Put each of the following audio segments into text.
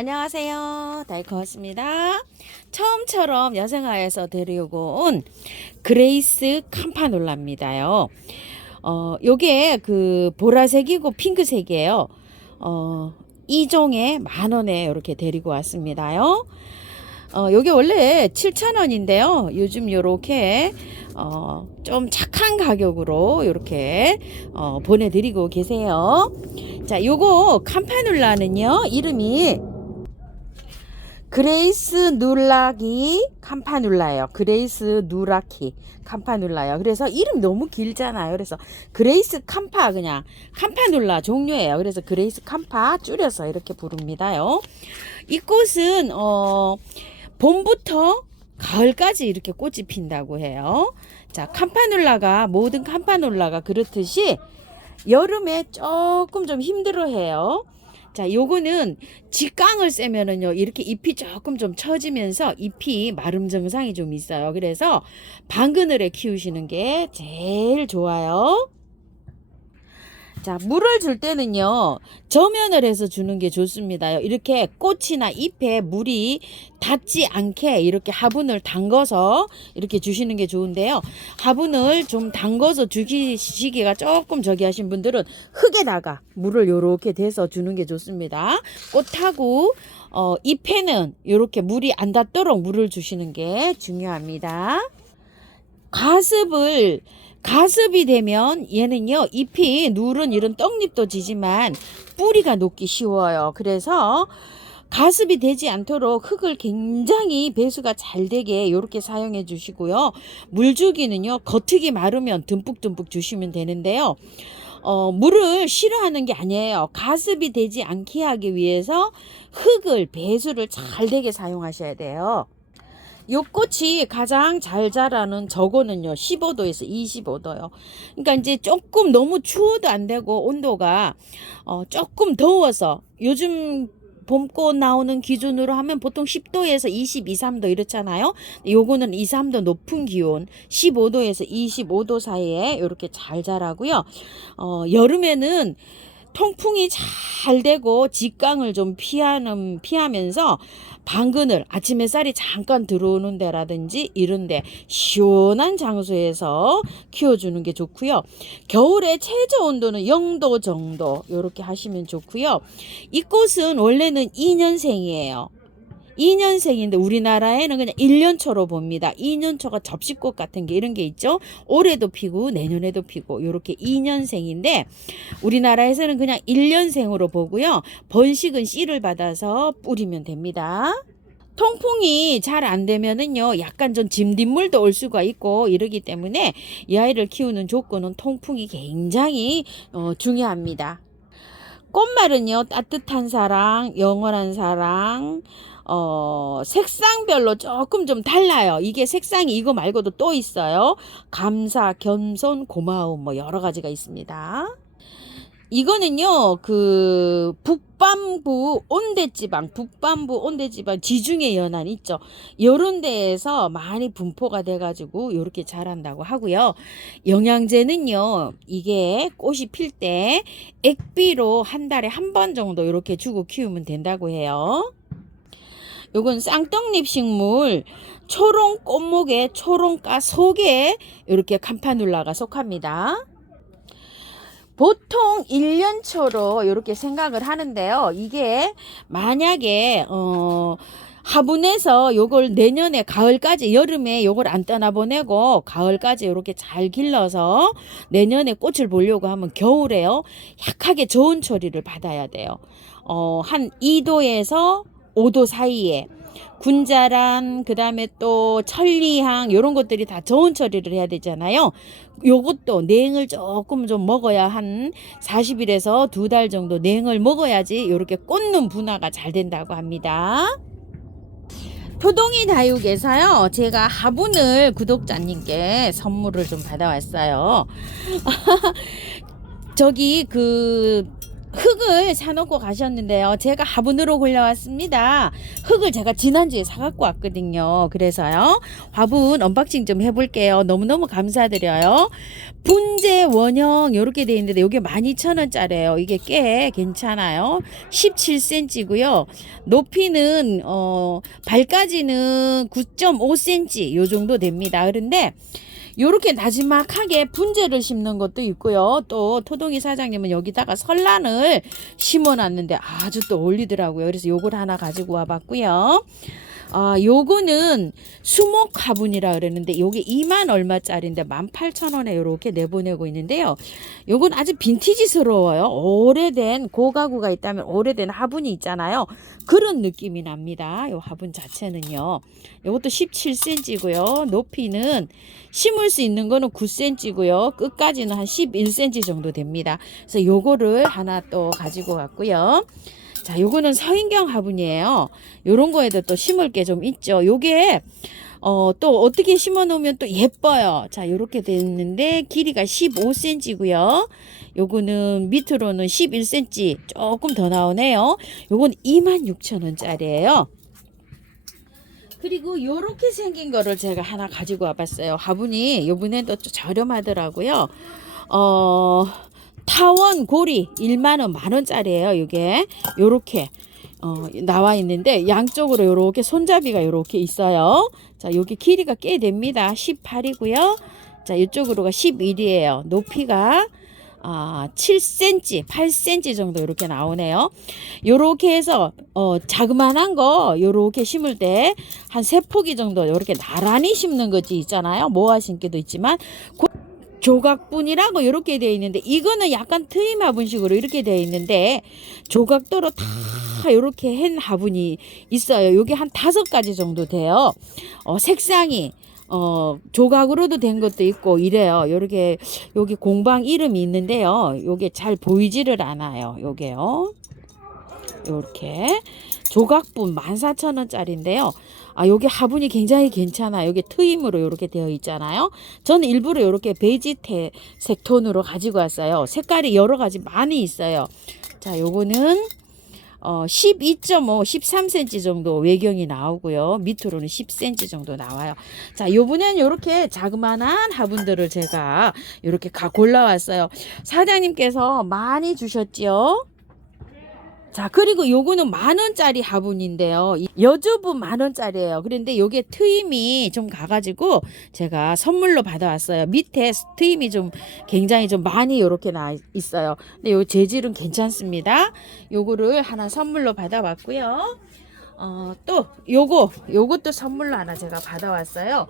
안녕하세요. 달코였습니다. 처음처럼 여생아에서 데리고 온 그레이스 캄파놀라입니다요. 요게 그 보라색이고 핑크색이에요. 이 종에 10,000원에 이렇게 데리고 왔습니다요. 요게 원래 7,000원인데요. 요즘 요렇게 좀 착한 가격으로 이렇게 보내드리고 계세요. 자, 요거 캄파놀라는요, 이름이 그레이스 누라키 캄파놀라예요. 그레이스 누라키 캄파놀라요. 그래서 이름 너무 길잖아요. 그래서 그레이스 캄파, 그냥 캄파놀라 종류예요. 그래서 그레이스 캄파 줄여서 이렇게 부릅니다요. 이 꽃은 봄부터 가을까지 이렇게 꽃이 핀다고 해요. 자, 캄파놀라가, 모든 캄파놀라가 그렇듯이 여름에 조금 좀 힘들어 해요. 자, 요거는 직광을 쐬면은요, 이렇게 잎이 조금 좀 처지면서 잎이 마름 증상이 좀 있어요. 그래서 방그늘에 키우시는 게 제일 좋아요. 자, 물을 줄 때는요, 저면을 해서 주는 게 좋습니다. 이렇게 꽃이나 잎에 물이 닿지 않게 이렇게 화분을 담궈서 이렇게 주시는 게 좋은데요. 화분을 좀 담궈서 주시기가 조금 저기 하신 분들은 흙에다가 물을 요렇게 대서 주는 게 좋습니다. 꽃하고 잎에는 이렇게 물이 안 닿도록 물을 주시는 게 중요합니다. 가습이 되면 얘는요, 잎이 누런 이런 떡잎도 지지만 뿌리가 녹기 쉬워요. 그래서 가습이 되지 않도록 흙을 굉장히 배수가 잘 되게 이렇게 사용해 주시고요. 물 주기는요, 겉흙이 마르면 듬뿍듬뿍 주시면 되는데요. 물을 싫어하는 게 아니에요. 가습이 되지 않게 하기 위해서 흙을, 배수를 잘 되게 사용하셔야 돼요. 요 꽃이 가장 잘 자라는 저거는요, 15도에서 25도요. 그러니까 이제 조금 너무 추워도 안 되고, 온도가 조금 더워서, 요즘 봄꽃 나오는 기준으로 하면 보통 10도에서 22, 3도 이렇잖아요. 요거는 2, 3도 높은 기온, 15도에서 25도 사이에 이렇게 잘 자라고요. 여름에는 통풍이 잘 되고 직광을 좀 피하면서 방그늘, 아침 햇살이 잠깐 들어오는 데라든지 이런데 시원한 장소에서 키워주는 게 좋고요. 겨울에 최저 온도는 0도 정도 이렇게 하시면 좋고요. 이 꽃은 원래는 2년생이에요. 2년생인데 우리나라에는 그냥 1년초로 봅니다. 2년초가 접시꽃 같은 게 이런 게 있죠. 올해도 피고 내년에도 피고 이렇게 2년생인데 우리나라에서는 그냥 1년생으로 보고요. 번식은 씨를 받아서 뿌리면 됩니다. 통풍이 잘 안 되면은요, 약간 좀 진딧물도 올 수가 있고 이러기 때문에 이 아이를 키우는 조건은 통풍이 굉장히 중요합니다. 꽃말은요, 따뜻한 사랑, 영원한 사랑, 색상별로 조금 좀 달라요. 이게 색상이 이거 말고도 또 있어요. 감사, 겸손, 고마움, 뭐 여러 가지가 있습니다. 이거는요, 그 북반부 온대지방 지중해 연안 있죠. 요런 데에서 많이 분포가 돼가지고 요렇게 자란다고 하고요. 영양제는요, 이게 꽃이 필 때 액비로 한 달에 한 번 정도 이렇게 주고 키우면 된다고 해요. 요건 쌍떡잎 식물 초롱 꽃목에 초롱가 속에 이렇게 캄파놀라가 속합니다. 보통 1년초로 이렇게 생각을 하는데요. 이게 만약에 화분에서 요걸 내년에 가을까지, 여름에 요걸 안 떠나보내고 가을까지 이렇게 잘 길러서 내년에 꽃을 보려고 하면 겨울에요, 약하게 저온 처리를 받아야 돼요. 한 2도에서 5도 사이에 군자란, 그 다음에 또 천리향, 요런 것들이 다 저온 처리를 해야 되잖아요. 요것도 냉을 조금 좀 먹어야 한 40일에서 2달 정도 냉을 먹어야지 요렇게 꽂는 분화가 잘 된다고 합니다. 표동이 다육에서요, 제가 화분을 구독자님께 선물을 좀 받아왔어요. 저기 흙을 사놓고 가셨는데요. 제가 화분으로 골라왔습니다. 흙을 제가 지난주에 사갖고 왔거든요. 그래서요. 화분 언박싱 좀 해볼게요. 너무너무 감사드려요. 분재 원형 이렇게 되어 있는데 이게 12,000원짜리예요. 이게 꽤 괜찮아요. 17cm고요. 높이는 발까지는 9.5cm 요 정도 됩니다. 그런데 요렇게 나지막하게 분재를 심는 것도 있고요. 또 토동이 사장님은 여기다가 설란을 심어놨는데 아주 또 어울리더라고요. 그래서 요걸 하나 가지고 와봤고요. 요거는 수목 화분이라 그러는데 요게 2만 얼마짜리인데 18,000원에 요렇게 내보내고 있는데요. 요건 아주 빈티지스러워요. 오래된 고가구가 있다면 오래된 화분이 있잖아요. 그런 느낌이 납니다. 요 화분 자체는요. 요것도 17cm고요. 높이는 심을 수 있는 거는 9cm고요. 끝까지는 한 11cm 정도 됩니다. 그래서 요거를 하나 또 가지고 왔고요. 자, 요거는 서인경 화분이에요. 요런 거에도 또 심을 게 좀 있죠. 요게 또 어떻게 심어 놓으면 또 예뻐요. 자, 요렇게 됐는데 길이가 15cm고요. 요거는 밑으로는 11cm 조금 더 나오네요. 요건 26,000원짜리예요. 그리고 요렇게 생긴 거를 제가 하나 가지고 와봤어요. 화분이 요번에도 좀 저렴하더라고요. 타원 고리 1만원 만원짜리예요. 요게 요렇게 나와 있는데 양쪽으로 요렇게 손잡이가 요렇게 있어요. 자, 요게 길이가 꽤 됩니다. 18이고요. 자, 이쪽으로가 11이에요. 높이가 7cm, 8cm 정도 이렇게 나오네요. 요렇게 해서 자그만한 거 요렇게 심을 때 한 3포기 정도 요렇게 나란히 심는 거지 있잖아요. 모아 심기도 있지만 조각분이라고 이렇게 되어 있는데 이거는 약간 트임 화분식으로 이렇게 되어 있는데 조각도로 다 이렇게 한 화분이 있어요. 요게 한 5가지 정도 돼요. 색상이 조각으로도 된 것도 있고 이래요. 요렇게 여기 공방 이름이 있는데요. 요게 잘 보이지를 않아요. 요게요. 요렇게 조각분 14,000원짜리인데요. 요게 화분이 굉장히 괜찮아요. 요게 트임으로 요렇게 되어 있잖아요. 저는 일부러 요렇게 베이지색 톤으로 가지고 왔어요. 색깔이 여러 가지 많이 있어요. 자, 요거는 12.5, 13cm 정도 외경이 나오고요. 밑으로는 10cm 정도 나와요. 자, 요번엔 요렇게 자그만한 화분들을 제가 요렇게 골라왔어요. 사장님께서 많이 주셨지요. 자, 그리고 요거는 만원짜리 화분인데요. 여주분 만원짜리예요. 그런데 요게 트임이 좀 가가지고 제가 선물로 받아왔어요. 밑에 트임이 좀 굉장히 좀 많이 요렇게 나 있어요. 근데 요 재질은 괜찮습니다. 요거를 하나 선물로 받아왔고요. 또 요것도 선물로 하나 제가 받아왔어요.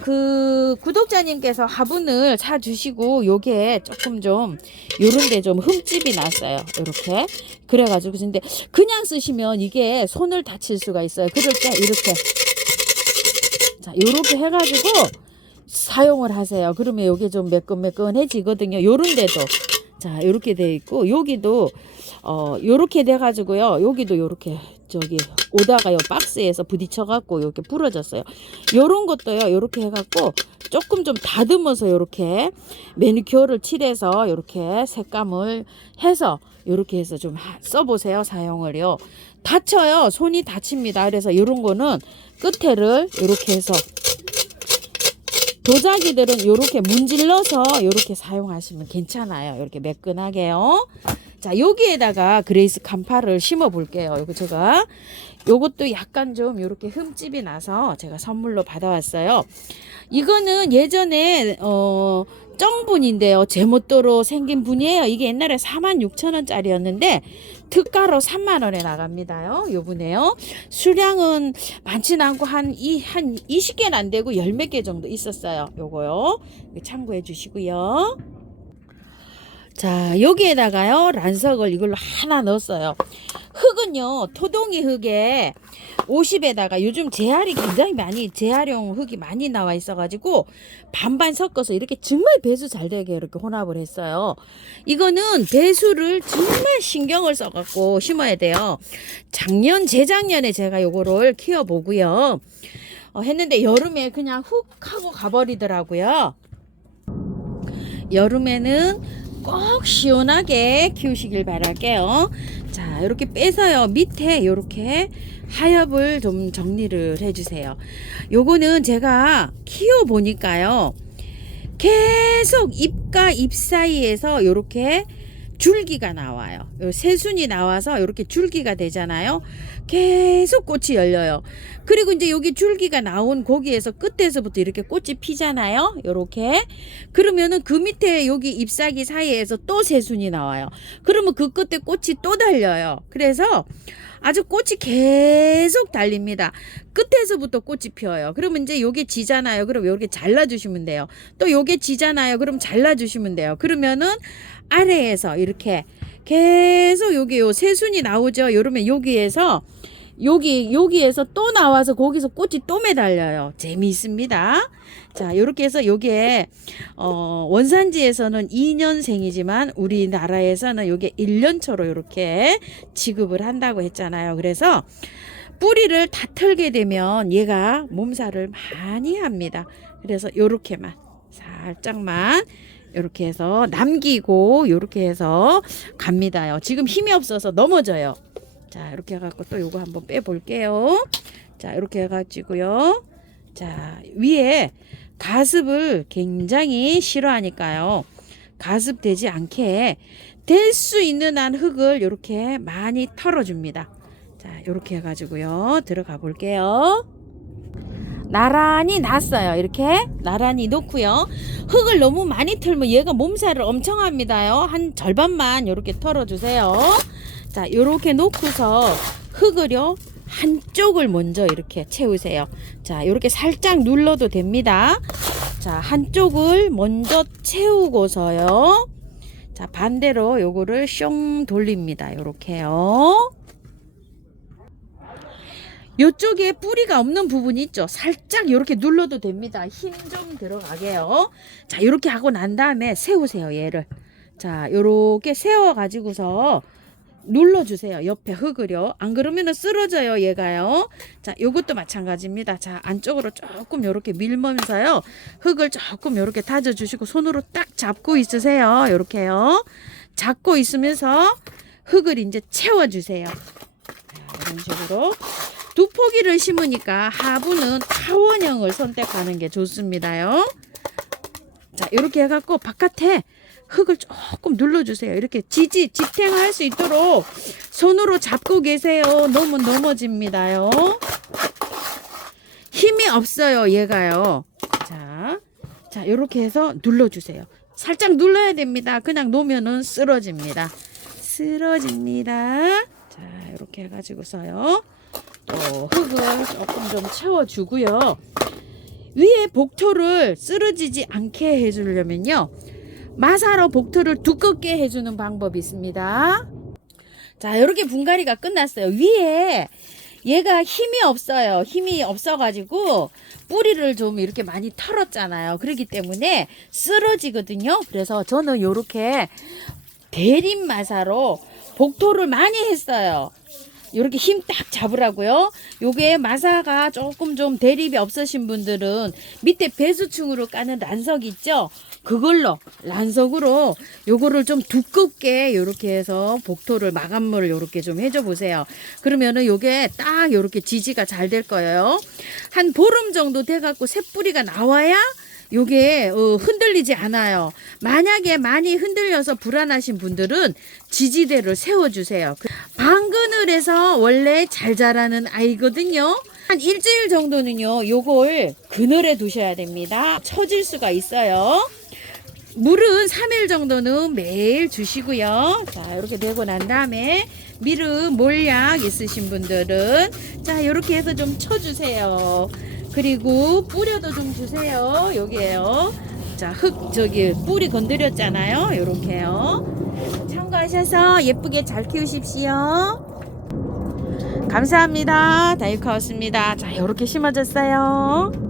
그 구독자님께서 화분을 사 주시고 요게 조금 좀 요런데 좀 흠집이 났어요. 요렇게 그래가지고 근데 그냥 쓰시면 이게 손을 다칠 수가 있어요. 그럴 때 이렇게 자 요렇게 해가지고 사용을 하세요. 그러면 요게 좀 매끈매끈해지거든요. 요런데도 자 요렇게 돼 있고 여기도 요렇게 돼 가지고요. 여기도 요렇게 저기 오다가 요 박스에서 부딪혀 갖고 이렇게 부러졌어요. 요런 것도요. 요렇게 해 갖고 조금 좀 다듬어서 요렇게 매니큐어를 칠해서 요렇게 색감을 해서 요렇게 해서 좀 써보세요. 사용을요. 다쳐요. 손이 다칩니다. 그래서 요런 거는 끝에를 요렇게 해서 도자기들은 요렇게 문질러서 요렇게 사용하시면 괜찮아요. 이렇게 매끈하게요. 자, 여기에다가 그레이스 캄파를 심어 볼게요. 이거 제가 요것도 약간 좀 요렇게 흠집이 나서 제가 선물로 받아왔어요. 이거는 예전에 정분인데요. 제멋대로 생긴 분이에요. 이게 옛날에 46,000원짜리였는데 특가로 3만원에 나갑니다요. 요분에요. 수량은 많지는 않고 한 20개는 안 되고 10몇 개 정도 있었어요. 요거요. 참고해 주시고요. 자, 여기에다가요 란석을 이걸로 하나 넣었어요. 흙은요 토동이 흙에 50에다가 요즘 재활이 굉장히 많이 재활용 흙이 많이 나와 있어 가지고 반반 섞어서 이렇게 정말 배수 잘 되게 이렇게 혼합을 했어요. 이거는 배수를 정말 신경을 써 갖고 심어야 돼요. 재작년에 제가 요거를 키워 보고요 했는데 여름에 그냥 훅 하고 가버리더라고요. 여름에는 꼭 시원하게 키우시길 바랄게요. 자, 이렇게 빼서요. 밑에 이렇게 하엽을 좀 정리를 해주세요. 요거는 제가 키워 보니까요. 계속 잎과 잎 사이에서 이렇게 줄기가 나와요. 새순이 나와서 이렇게 줄기가 되잖아요. 계속 꽃이 열려요. 그리고 이제 여기 줄기가 나온 거기에서 끝에서부터 이렇게 꽃이 피잖아요. 이렇게. 그러면은 그 밑에 여기 잎사귀 사이에서 또 새순이 나와요. 그러면 그 끝에 꽃이 또 달려요. 그래서 아주 꽃이 계속 달립니다. 끝에서부터 꽃이 피어요. 그러면 이제 요게 지잖아요. 그럼 요렇게 잘라주시면 돼요. 또 요게 지잖아요. 그럼 잘라주시면 돼요. 그러면은 아래에서 이렇게 계속 여기 요 새순이 나오죠. 이러면 여기에서 또 나와서 거기서 꽃이 또 매달려요. 재미있습니다. 자, 이렇게 해서 요게 원산지에서는 2년생이지만 우리나라에서는 요게 1년초로 이렇게 지급을 한다고 했잖아요. 그래서 뿌리를 다 털게 되면 얘가 몸살을 많이 합니다. 그래서 요렇게만 살짝만 이렇게 해서 남기고 이렇게 해서 갑니다요. 지금 힘이 없어서 넘어져요. 자, 이렇게 해갖고 또 요거 한번 빼볼게요. 자, 이렇게 해가지고요. 자, 위에 가습을 굉장히 싫어하니까요. 가습되지 않게 될 수 있는 한 흙을 이렇게 많이 털어줍니다. 자, 이렇게 해가지고요. 들어가 볼게요. 나란히 놨어요. 이렇게 나란히 놓고요. 흙을 너무 많이 털면 얘가 몸살을 엄청 합니다요. 한 절반만 이렇게 털어주세요. 자, 이렇게 놓고서 흙을요 한쪽을 먼저 이렇게 채우세요. 자, 이렇게 살짝 눌러도 됩니다. 자, 한쪽을 먼저 채우고서요. 자, 반대로 요거를 숑 돌립니다. 이렇게요. 요쪽에 뿌리가 없는 부분이 있죠. 살짝 이렇게 눌러도 됩니다. 힘 좀 들어가게요. 자, 이렇게 하고 난 다음에 세우세요. 얘를. 자, 이렇게 세워 가지고서 눌러주세요. 옆에 흙을요. 안 그러면은 쓰러져요. 얘가요. 자, 요것도 마찬가지입니다. 자, 안쪽으로 조금 이렇게 밀면서요. 흙을 조금 이렇게 다져주시고 손으로 딱 잡고 있으세요. 이렇게요. 잡고 있으면서 흙을 이제 채워주세요. 자, 이런 식으로. 두 포기를 심으니까 하부는 타원형을 선택하는 게 좋습니다요. 자, 이렇게 해갖고 바깥에 흙을 조금 눌러주세요. 이렇게 지탱할 수 있도록 손으로 잡고 계세요. 너무 넘어집니다요. 힘이 없어요. 얘가요. 자, 이렇게 해서 눌러주세요. 살짝 눌러야 됩니다. 그냥 놓으면은 쓰러집니다. 자, 이렇게 해가지고서요. 또 흙을 조금 좀 채워주고요. 위에 복토를 쓰러지지 않게 해주려면요. 마사로 복토를 두껍게 해주는 방법이 있습니다. 자, 이렇게 분갈이가 끝났어요. 위에 얘가 힘이 없어요. 힘이 없어가지고 뿌리를 좀 이렇게 많이 털었잖아요. 그렇기 때문에 쓰러지거든요. 그래서 저는 이렇게 대림 마사로 복토를 많이 했어요. 이렇게 힘 딱 잡으라고요. 요게 마사가 조금 좀 대립이 없으신 분들은 밑에 배수층으로 까는 란석 있죠? 그걸로 란석으로 요거를 좀 두껍게 요렇게 해서 복토를 마감물을 요렇게 좀 해줘 보세요. 그러면은 요게 딱 요렇게 지지가 잘 될 거예요. 한 보름 정도 돼 갖고 새뿌리가 나와야 요게 흔들리지 않아요. 만약에 많이 흔들려서 불안하신 분들은 지지대를 세워주세요. 방그늘에서 원래 잘 자라는 아이거든요. 한 일주일 정도는요 요걸 그늘에 두셔야 됩니다. 처질 수가 있어요. 물은 3일 정도는 매일 주시고요. 자, 이렇게 되고 난 다음에 미름 몰약 있으신 분들은 자, 이렇게 해서 좀 쳐주세요. 그리고 뿌려도 좀 주세요. 여기에요. 자, 뿌리 건드렸잖아요. 요렇게요. 참고하셔서 예쁘게 잘 키우십시오. 감사합니다. 다이카우스입니다. 자, 요렇게 심어졌어요.